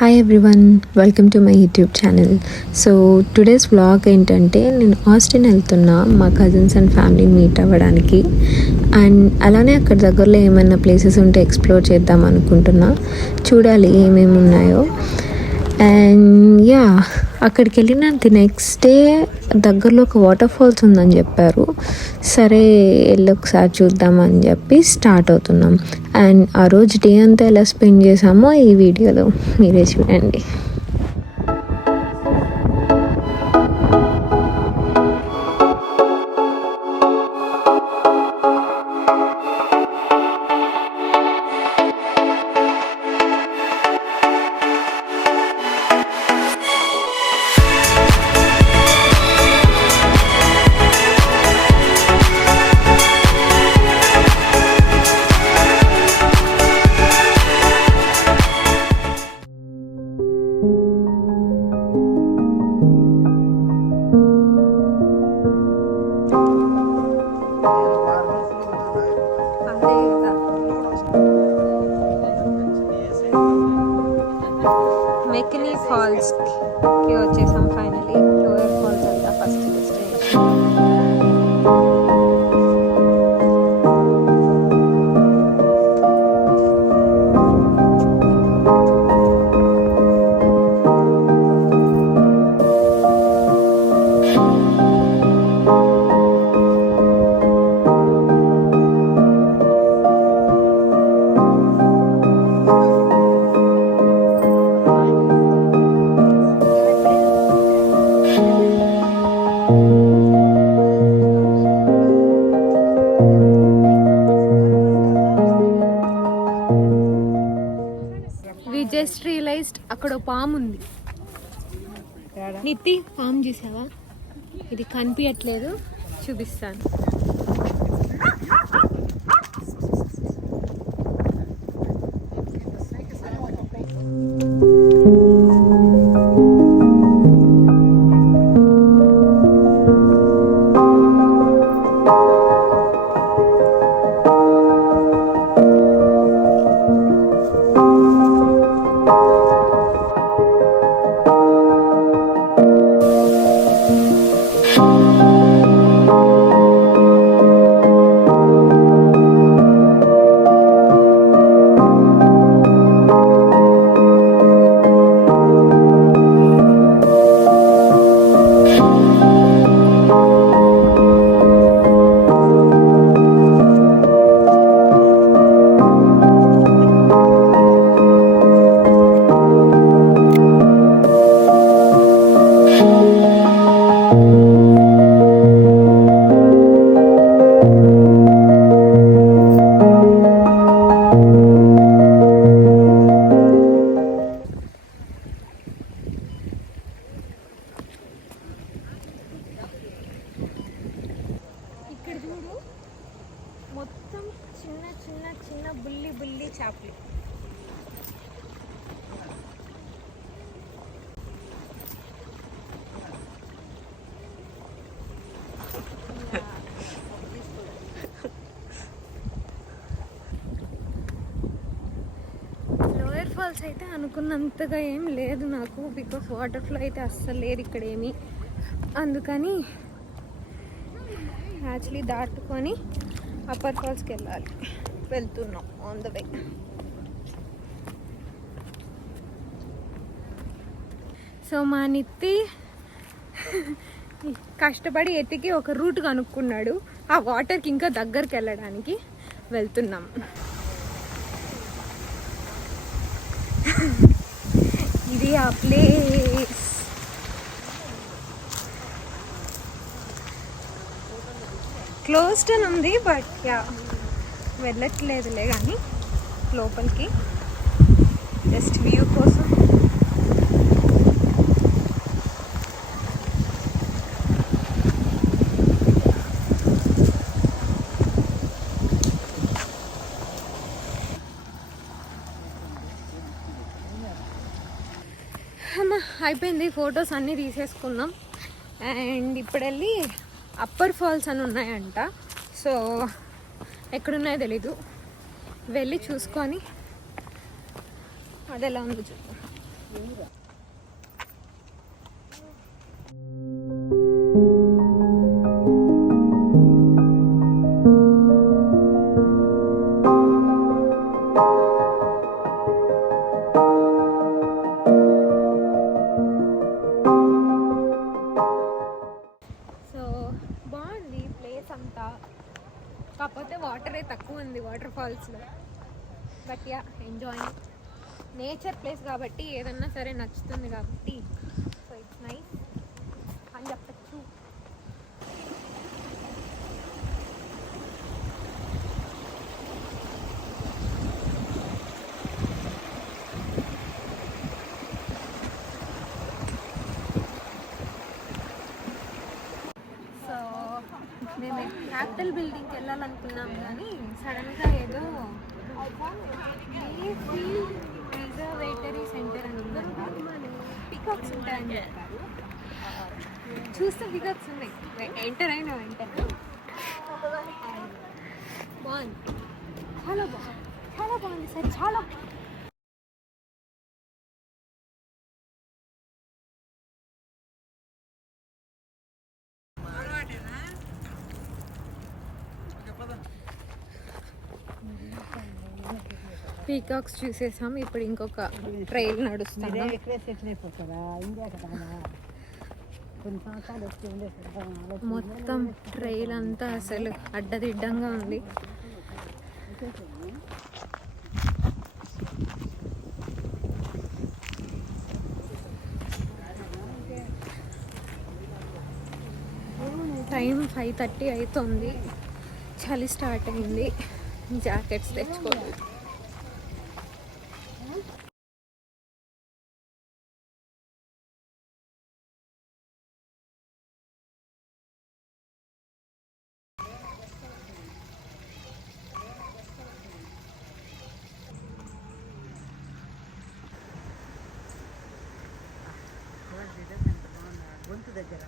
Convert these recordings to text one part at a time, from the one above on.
Hi everyone, welcome to my YouTube channel. So today's vlog ఏంటంటే, నేను ఆస్టిన్ వెళ్తున్నా మా కజిన్స్ అండ్ ఫ్యామిలీని మీట్ అవ్వడానికి. అండ్ అలానే అక్కడ దగ్గరలో ఏమైనా ప్లేసెస్ ఉంటే ఎక్స్ప్లోర్ చేద్దాం అనుకుంటున్నా. చూడాలి ఏమేమి ఉన్నాయో. అండ్ యా, అక్కడికి వెళ్ళిన నెక్స్ట్ డే దగ్గరలో ఒక వాటర్ ఫాల్స్ ఉందని చెప్పారు. సరే వెళ్ళి ఒకసారి చూద్దామని చెప్పి స్టార్ట్ అవుతున్నాం. అండ్ ఆ రోజు డే అంతా ఎలా స్పెండ్ చేసామో ఈ వీడియోలో మీరే చూడండి. మెకినీ ఫాల్స్కి వచ్చేసాం ఫైనలీ. లోయర్ ఫాల్స్ అంతా first destination. We just realised అక్కడ పాము ఉంది. నిత్తి, పాము చూసావా? ఇది కనిపించట్లేదు, చూపిస్తాను. మొత్తం చిన్న చిన్న చిన్న బుల్లి బుల్లి చేపలు. లోయర్ ఫాల్స్ అయితే అనుకున్నంతగా ఏం లేదు నాకు, బికాస్ వాటర్ ఫ్లో అయితే అస్సలు లేదు ఇక్కడ ఏమి. అందుకని యాక్చువల్లీ దాటుకొని అప్పర్ ఫాల్స్కి వెళ్తున్నాం ఆన్ ద వే. సో మా నిత్తి కష్టపడి ఎతికి ఒక రూట్ కనుక్కున్నాడు. ఆ వాటర్కి ఇంకా దగ్గరికి వెళ్ళడానికి వెళ్తున్నాం. ఇది ఆ ప్లేస్. క్లోజ్డ్ అని ఉంది, బట్ యా వెళ్ళట్లేదులే కానీ లోపలికి, జస్ట్ వ్యూ కోసం. అయిపోయింది, ఫొటోస్ అన్నీ తీసేసుకున్నాం. అండ్ ఇప్పుడు వెళ్ళి అప్పర్ ఫాల్స్ అని ఉన్నాయంట. సో ఎక్కడున్నాయో తెలీదు, వెళ్ళి చూసుకొని అది ఎలా ఉందో చూద్దాం. కాకపోతే వాటరే తక్కువ ఉంది వాటర్ ఫాల్స్లో. But yeah enjoying nature place కాబట్టి ఏదన్నా సరే నచ్చుతుంది కాబట్టి సో ఇట్స్ నైస్ అని చెప్పచ్చు. మేము క్యాపిటల్ బిల్డింగ్కి వెళ్ళాలనుకున్నాం కానీ సడన్గా ఏదో రిజర్వేటరీ సెంటర్ అని ఉందండి. పికాక్స్ ఉంటాయని చెప్పారు. చూస్తే పికాక్స్ ఉన్నాయి. ఎంటర్ అయినా వెంటనే బాగుంది, చాలా బాగుంది, చాలా బాగుంది సార్, చాలా పీకాక్స్ చూసేసాం. ఇప్పుడు ఇంకొక ట్రైల్ నడుస్తుంది. మొత్తం ట్రైల్ అంతా అసలు అడ్డదిడ్డంగా ఉంది. టైం 5:30 అవుతుంది. చలి స్టార్ట్ అయింది. జాకెట్స్ తెచ్చుకోవాలి. దగ్గర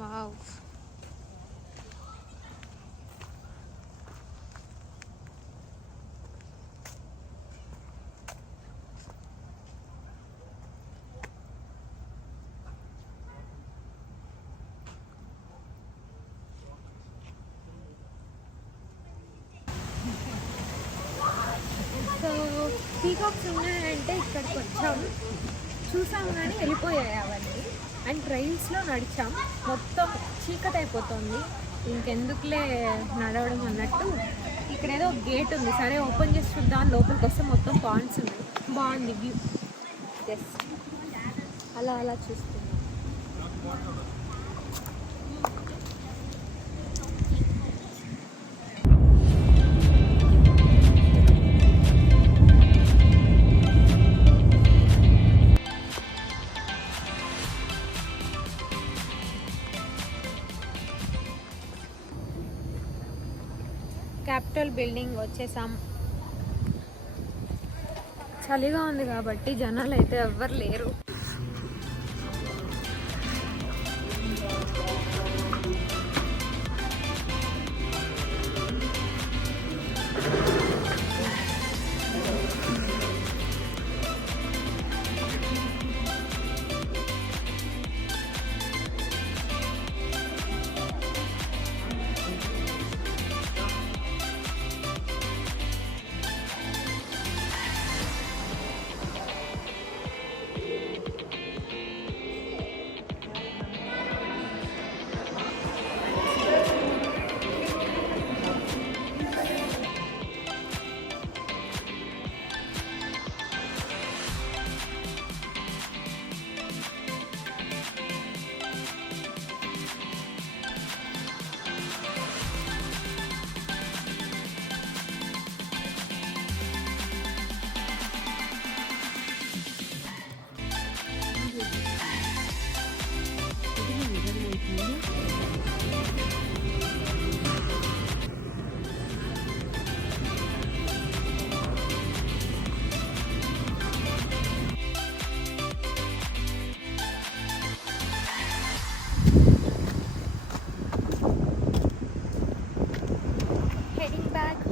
వావ్, సో పీకాక్స్ ఉన్నాయంటే ఇక్కడికి వచ్చాం, చూసాం కానీ వెళ్ళిపోయాయి అవన్నీ. అండ్ ట్రైల్స్లో నడిచాం, మొత్తం చీకటి అయిపోతుంది, ఇంకెందుకులే నడవడం అన్నట్టు ఇక్కడ ఏదో గేట్ ఉంది, సరే ఓపెన్ చేసి చూద్దాం. లోపలికి వస్తే మొత్తం పాండ్స్ ఉన్నాయి, బాగుంది వ్యూ. జస్ట్ అలా అలా చూస్తున్నాం. క్యాపిటల్ బిల్డింగ్ వచ్చేసాం. చలిగా ఉంది కాబట్టి జనాలు అయితే ఎవ్వరు లేరు. heading back